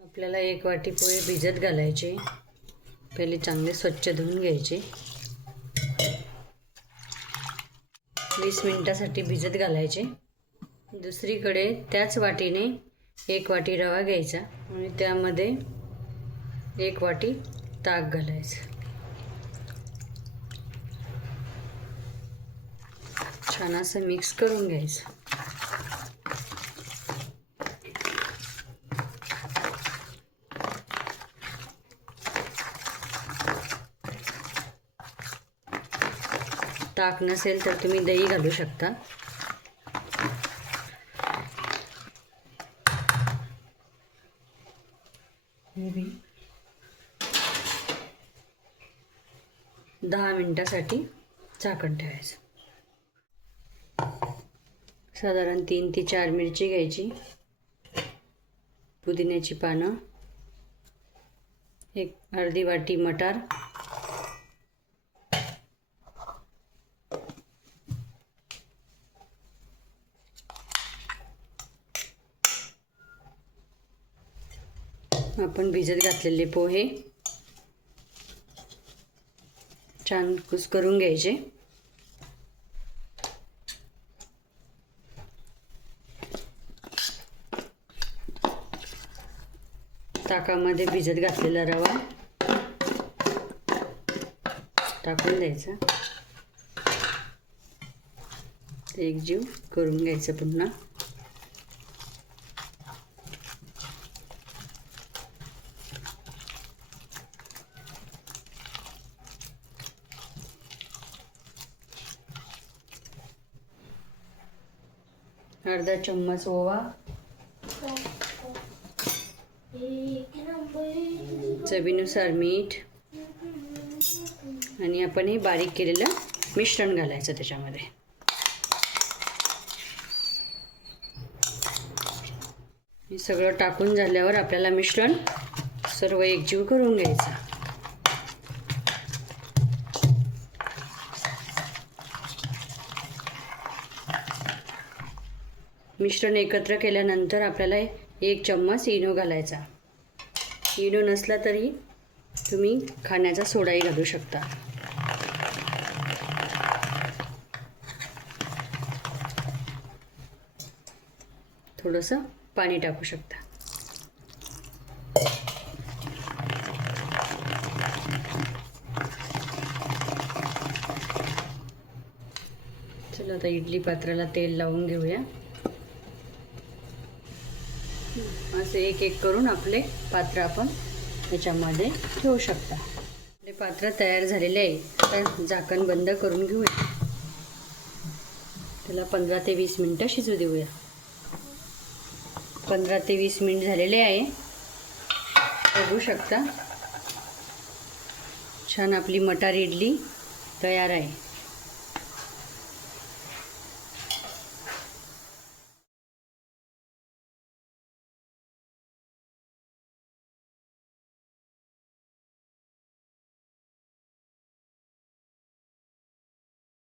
आपल्याला 1 वाटी पोहे भिजत घालायचे। पहिले चांगले स्वच्छ धुवून घ्यायचे। 20 मिनिटांसाठी भिजत घालायचे। दुसरीकडे त्याच वाटीने 1 वाटी रवा घ्यायचा आणि त्यामध्ये 1 वाटी ताक घालायचं। छान असं मिक्स करून घ्यायचं। ताक नसेल तर तुम्ही दही घालू शकता। हे 10 मिनिटांसाठी झाकण ठेवायचं। साधारण 3 ते 4 मिरची घ्यायची, पुदिन्याची पानं, 1 अर्धी वाटी मटार, आपण भिजत घातलेले पोहे छान कुस्करून घ्यायचे। ताकामध्ये भिजत घातलेला रवा टाकून द्यायचा। ते एकजीव करून घ्यायचं पुन्हा। अर्धा चम्मच ओवा, चवीनुसार मीठ आणि आपण हे बारीक केलेलं मिश्रण घालायचं त्याच्यामध्ये। हे सगळं टाकून झाल्यावर आपल्याला मिश्रण सर्व एकजीव करून घ्यायचं। मिश्रण एकत्र केल्यानंतर आपल्याला 1 चम्मच इनो घालायचा। इनो नसला तरी तुम्ही खाण्याचा सोडाही घालू शकता। थोडंसं पाणी टाकू शकता। चला आता इडली पात्राला तेल लावून घेऊया। असे एक करून आपले पात्र आपण याच्यामध्ये ठेवू शकता। आपले पात्र तयार झालेले आहे। आता झाकण बंद करून घेऊया। त्याला 15 ते 20 मिनिटं शिजू देऊया। 15 ते 20 मिनिट झालेले आहे। बघू शकता छान आपली मटार इडली तयार आहे।